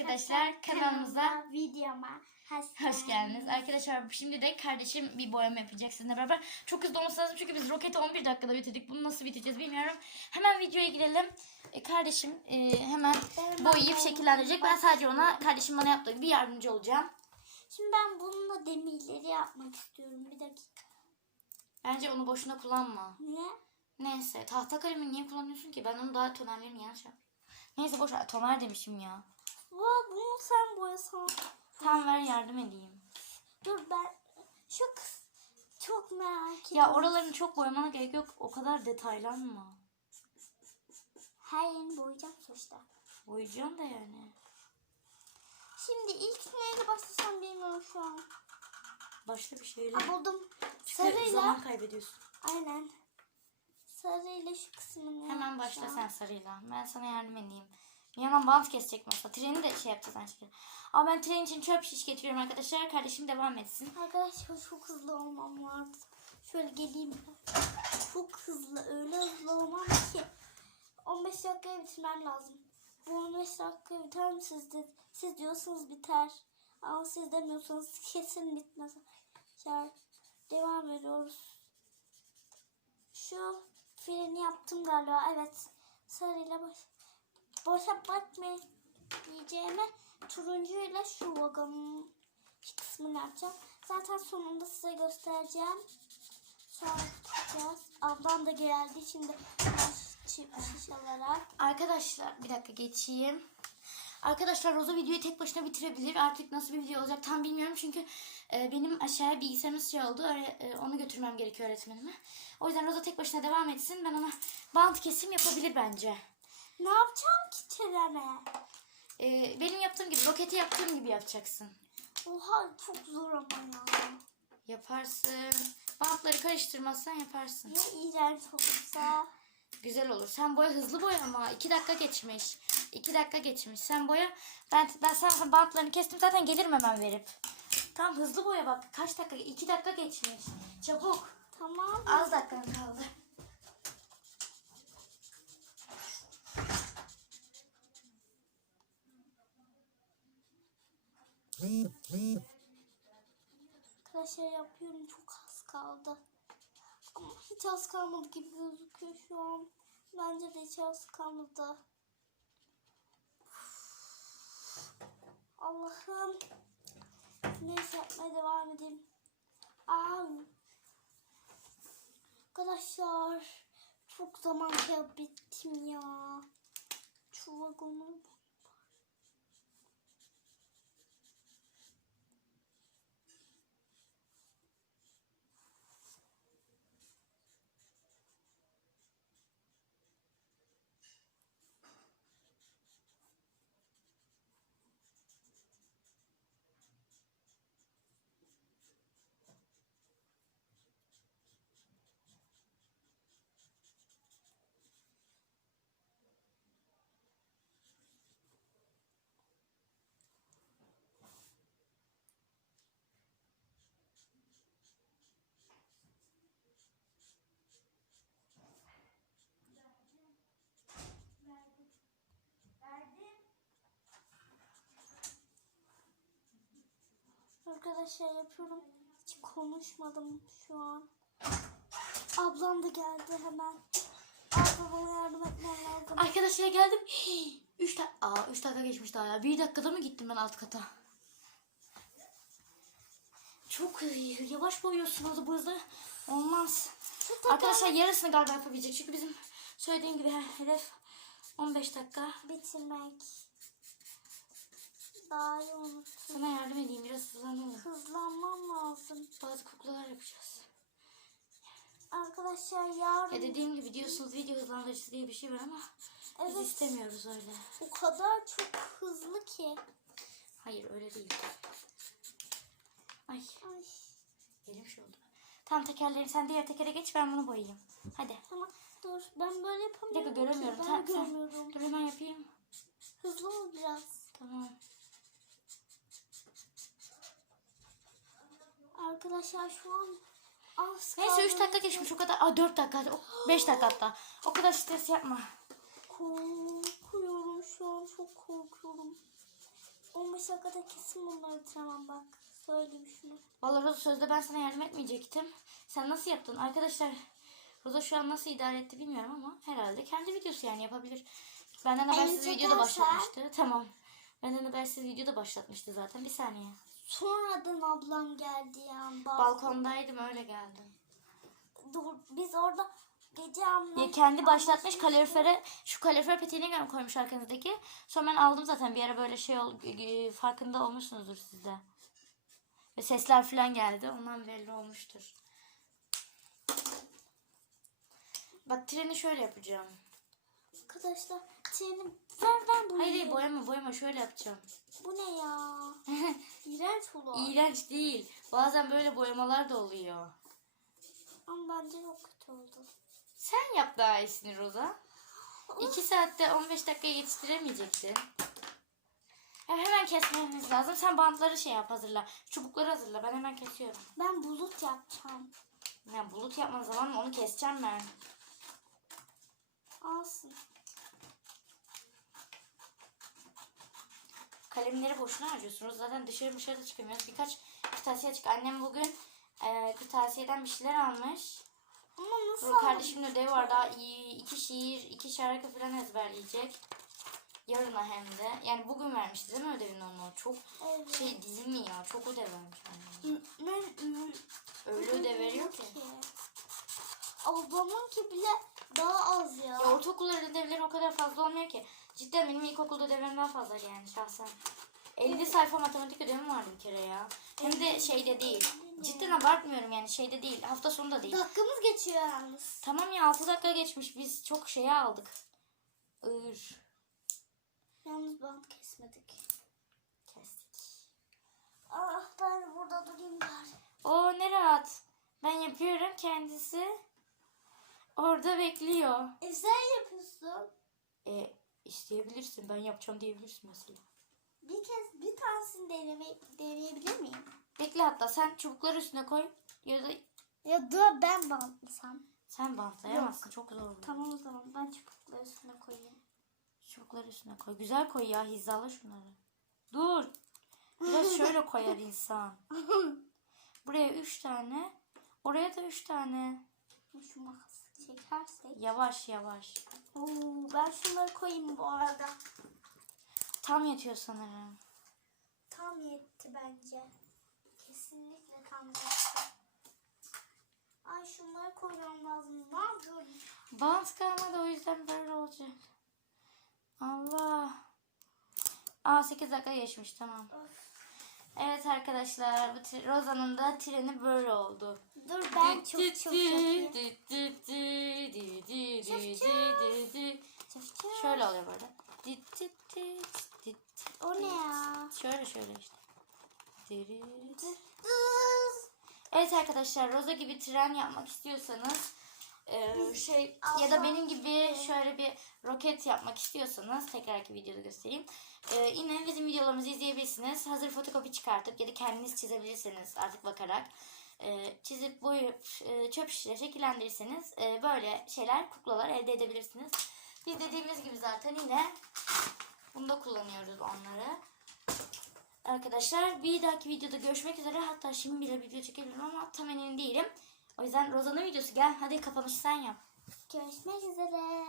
arkadaşlar kanalımıza videoma hoş, geldiniz. Arkadaşlar şimdi de kardeşim bir boyama yapacak sizinle beraber. Çok hızlı olması lazım çünkü biz roketi 11 dakikada bitirdik. Bunu nasıl bitireceğiz bilmiyorum. Hemen videoya girelim. E, kardeşim e, hemen boyayıp şekillendirecek. Ben sadece ona kardeşim bana yaptığı gibi yardımcı olacağım. Şimdi ben bununla demirleri yapmak istiyorum. Bir dakika. Bence onu boşuna kullanma. Niye? Neyse tahta kalemi niye kullanıyorsun ki? Ben onu daha tonerlerini yanlış yaptım. Neyse boş ver toner demişim ya. Vaa bunu sen boyasan. Tamam ver yardım edeyim. Dur ben şu kız çok merak ediyorum. Ya oralarını çok boyamana gerek yok. O kadar detaylanma. Her yerini boyayacağım sonuçta. Boyayacağım da yani. Şimdi ilk neyle başlasam bilmiyorum şu an. Başka bir şeyle. Ha buldum. Çünkü Sarıyla. zaman kaybediyorsun. Aynen. Sarıyla şu kısmını Hemen başla sen sarıyla. Ben sana yardım edeyim. Bir yandan bant kesecek mesela. Treni de şey yapacağız aynı şekilde. Ama ben tren için çöp şiş getiriyorum arkadaşlar. Kardeşim devam etsin. Arkadaşlar çok hızlı olmam vardı. Şöyle geleyim. Çok hızlı. Öyle hızlı olmam ki. 15 dakikaya bitirmem lazım. Bu 15 dakikaya biter mi sizde? Siz diyorsunuz biter. Ama siz demiyorsanız kesin bitmez. Arkadaşlar devam ediyoruz. Şu freni yaptım galiba. Evet. Sarıyla baş. Boşa bakmayacağıma turuncuyla şu vagonun kısmını yapacağım. Zaten sonunda size göstereceğim. Sonra tutacağız. Ablam da geldi şimdi şiş, şiş alarak. Arkadaşlar bir dakika geçeyim. Arkadaşlar Roza videoyu tek başına bitirebilir. Artık nasıl bir video olacak tam bilmiyorum. Çünkü e, benim aşağıya bilgisayarımız şey oldu. Öyle, e, onu götürmem gerekiyor öğretmenime. O yüzden Roza tek başına devam etsin. Ben ona bant kesim yapabilir bence. Ne yapacağım ki trene? E, benim yaptığım gibi, roketi yaptığım gibi yapacaksın. Oha çok zor ama ya. Yaparsın. Bantları karıştırmazsan yaparsın. Ya iğrenç olursa. Güzel olur. Sen boya hızlı boya ama 2 dakika geçmiş. 2 dakika geçmiş. Sen boya. Ben ben sana bantlarını kestim zaten gelirim hemen verip. Tamam hızlı boya bak. Kaç dakika? 2 dakika geçmiş. Çabuk. Tamam. Az dakikan kaldı. Arkadaşlar yapıyorum çok az kaldı. Ama hiç az kalmadı gibi gözüküyor şu an. Bence de hiç az kalmadı. Allah'ım. Neyse yapmaya devam edeyim. Aa. Arkadaşlar çok zaman kaybettim ya. Şu Arkadaşlar yapıyorum. Hiç konuşmadım şu an. Ablam da geldi hemen. Abla bana yardım etmen lazım. Arkadaşlar geldim. 3 dakika. Aa 3 dakika geçmiş daha ya. 1 dakikada mı gittim ben alt kata? Çok iyi. Yavaş boyuyorsun hızlı bu hızlı. Olmaz. Arkadaşlar yarısını galiba yapabilecek. Çünkü bizim söylediğim gibi hedef 15 dakika. bitirmek. Daha iyi unuttum. Sana yardım edeyim biraz hızlanalım. Hızlanmam lazım. Bazı kuklalar yapacağız. Arkadaşlar yarın Ya dediğim gibi diyorsunuz video hızlandırıcısı diye bir şey var ama biz Evet. istemiyoruz öyle. o kadar çok hızlı ki. Hayır öyle değil. Ay Ay, elim şey oldu. Tamam tekerlerini sen diğer tekere geç ben bunu boyayayım. Hadi. tamam dur ben böyle Bir yapamıyorum dakika göremiyorum. ki. Sen, Ben sen, dur hemen yapayım. Hızlı ol biraz. Tamam. Arkadaşlar şu an az Neyse 3 kaldı. dakika geçmiş o kadar. Aa 4 dakika. 5 dakika hatta. O kadar stres yapma. Korkuyorum şu an çok korkuyorum. 15 dakikada kesin bunları bitiremem bak. Söyleyeyim şunu. Vallahi Roza sözde ben sana yardım etmeyecektim. Sen nasıl yaptın? Arkadaşlar Roza şu an nasıl idare etti bilmiyorum ama herhalde kendi videosu yani yapabilir. Benden habersiz Elini video da çekersen- başlatmıştı. Tamam. Benden habersiz video da başlatmıştı zaten. Bir saniye. Sonradan ablam geldi yani. Bal- Balkondaydım öyle geldim. Dur, biz orada gece ablam... Ya kendi başlatmış kalorifere şu kalorifer peteğini gö- koymuş arkanızdaki. Sonra ben aldım zaten bir ara böyle şey ol, e, farkında olmuşsunuzdur siz de. Ve sesler falan geldi. Ondan belli olmuştur. Bak treni şöyle yapacağım. Arkadaşlar treni ver ben bunu. Hayır hayır boyama boyama şöyle yapacağım. Bu ne ya? İğrenç olur. İğrenç değil. Bazen böyle boyamalar da oluyor. Ama bence çok kötü oldu. Sen yap daha iyisini Roza. 2 saatte 15 dakika yetiştiremeyecektin. Ya hemen kesmemiz lazım. Sen bantları şey yap hazırla. Çubukları hazırla. Ben hemen kesiyorum. Ben bulut yapacağım. Ya bulut yapma zaman? Onu keseceğim ben. Alsın. Kalemleri boşuna harcıyorsunuz. Zaten dışarı dışarı çıkamıyoruz. Birkaç kırtasiye açık. Annem bugün e, kırtasiyeden bir şeyler almış. Ama nasıl Bu kardeşimin ödevi var. Daha iyi, iki şiir, iki şarkı falan ezberleyecek. Yarına hem de. Yani bugün vermişti değil mi ödevini onu? Çok Evet. şey değil mi ya? Çok ödev vermiş annem. N- ne- ne- Öyle ödev veriyor ki. Ablamınki bile daha az ya. Ya ortaokul ödevleri o kadar fazla olmuyor ki. Cidden benim ilkokul ödevlerimden fazla yani şahsen. 50 sayfa matematik ödevim vardı bir kere ya. Hem de şeyde değil. Cidden abartmıyorum yani şeyde değil. Hafta sonunda değil. Dakikamız geçiyor yalnız. Tamam ya 6 dakika geçmiş. Biz çok şeye aldık. Ağır. Yalnız bant kesmedik. Kestik. Ah ben burada durayım bari. O ne rahat. Ben yapıyorum kendisi. Orada bekliyor. E sen yapıyorsun. E isteyebilirsin. Ben yapacağım diyebilirsin mesela. Bir kez bir tanesini deneme, deneyebilir miyim? Bekle hatta sen çubukları üstüne koy. Ya da Ya dur ben bantlasam. sen bantlayamazsın. Çok zor. bu. Tamam o zaman ben çubukları üstüne koyayım. Çubukları üstüne koy. Güzel koy ya hizala şunları. Dur. Biraz şöyle koyar insan. Buraya üç tane. Oraya da üç tane. Şu makası çekersek. Yavaş yavaş. Oo, ben şunları koyayım bu arada. Tam yetiyor sanırım. Tam yetti bence. Kesinlikle tam yetti. Ay şunları koymam lazım. Ne yapıyorum? Bant kalmadı o yüzden böyle olacak. Allah. Aa 8 dakika geçmiş tamam. Of. Evet arkadaşlar bu Roza'nın da treni böyle oldu. Dur ben çok çok yapayım. Çıf çıf. Şöyle oluyor böyle. Dit dit dit dit. O ne ya? Şöyle işte. Evet arkadaşlar Roza gibi tren yapmak istiyorsanız e, şey ya da benim gibi şöyle bir roket yapmak istiyorsanız tekrarki videoda göstereyim. E, yine bizim videolarımızı izleyebilirsiniz. Hazır fotokopi çıkartıp ya da kendiniz çizebilirsiniz artık bakarak. E, çizip boyayıp e, çöp şişe şekillendirirseniz e, böyle şeyler kuklalar elde edebilirsiniz. Biz dediğimiz gibi zaten yine bunda kullanıyoruz onları. Arkadaşlar bir dahaki videoda görüşmek üzere. Hatta şimdi bile video çekebilirim ama tam emin değilim. O yüzden Rozan'ın videosu gel. Hadi kapanışı sen yap. Görüşmek üzere.